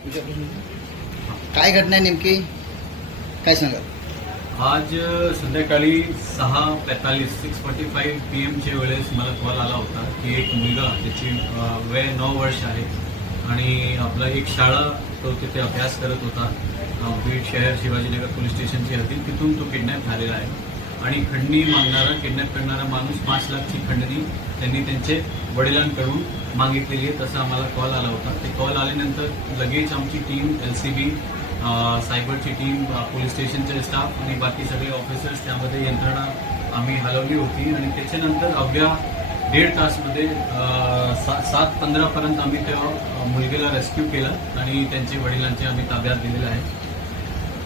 काय घटना आहे नेमकी, काय सांगाल? आज संध्याकाळी 6:45 PM वेळेस मला कॉल आला होता की एक मुलगा त्याची वय 9 वर्ष आहे आणि आपला एक शाळा तो तिथे अभ्यास करत होता बीड शहर शिवाजीनगर पोलीस स्टेशनची हद्दीत, तिथून तो किडनॅप झालेला आहे आणि खंडणी मागणारा किडनॅप करणारा माणूस 5 लाखची खंडणी त्यांनी त्यांचे वडिलांकडून मागितलेली आहे, तसा आम्हाला कॉल आला होता. ते कॉल आल्यानंतर लगेच आमची टीम LCB सायबरची टीम पोलीस स्टेशनचे स्टाफ आणि बाकी सगळे ऑफिसर्स त्यामध्ये यंत्रणा आम्ही हलवली होती आणि त्याच्यानंतर अवघ्या 1.5 तासमध्ये 7:15 आम्ही त्या मुलगीला रेस्क्यू केला आणि त्यांच्या वडिलांचे आम्ही ताब्यात दिलेलं आहे.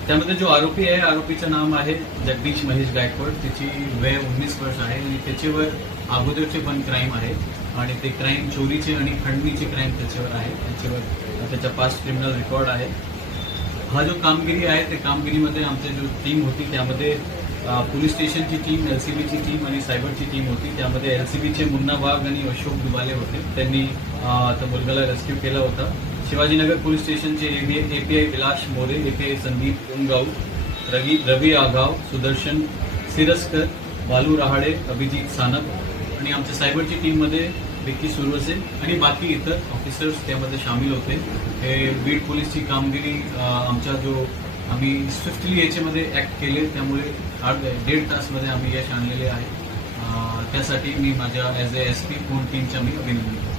त्यामध्ये जो आरोपी आहे, आरोपीचं नाव आहे जगदीश महेश गायकवाड. त्याची वय 19 वर्ष आहे आणि त्याच्यावर अगोदरचे पण क्राईम आहेत आणि ते क्राईम चोरीचे आणि खंडणीचे क्राईम त्याच्यावर आहे. त्याच्यावर त्याचा पास्ट क्रिमिनल रेकॉर्ड आहे. हा जो कामगिरी आहे त्या कामगिरीमध्ये आमची जो टीम होती त्यामध्ये पोलीस स्टेशनची टीम, LCBची टीम आणि सायबरची टीम होती. त्यामध्ये LCBचे मुन्ना वाघ आणि अशोक दुबाले होते. त्यांनी त्या मुलगाला रेस्क्यू केला होता. शिवाजीनगर पोलीस स्टेशनचे API विलास मोरे, API संदीप उनगाव, रवी आगाव, सुदर्शन सिरस्कर, बालू रहाडे, अभिजित सानप आणि आमच्या सायबरची टीममध्ये विक्की सुरवसे आणि बाकी इतर ऑफिसर्स त्यामध्ये सामील होते. हे बीड पोलीसची कामगिरी आमचा जो आम्ही स्विफ्टली याच्यामध्ये ॲक्ट केले त्यामुळे 1.5 तासमध्ये आम्ही यश आणलेले आहे. त्यासाठी मी माझ्या ॲज ए SP पूर्ण टीमच्या मी अभिनंदन करतो.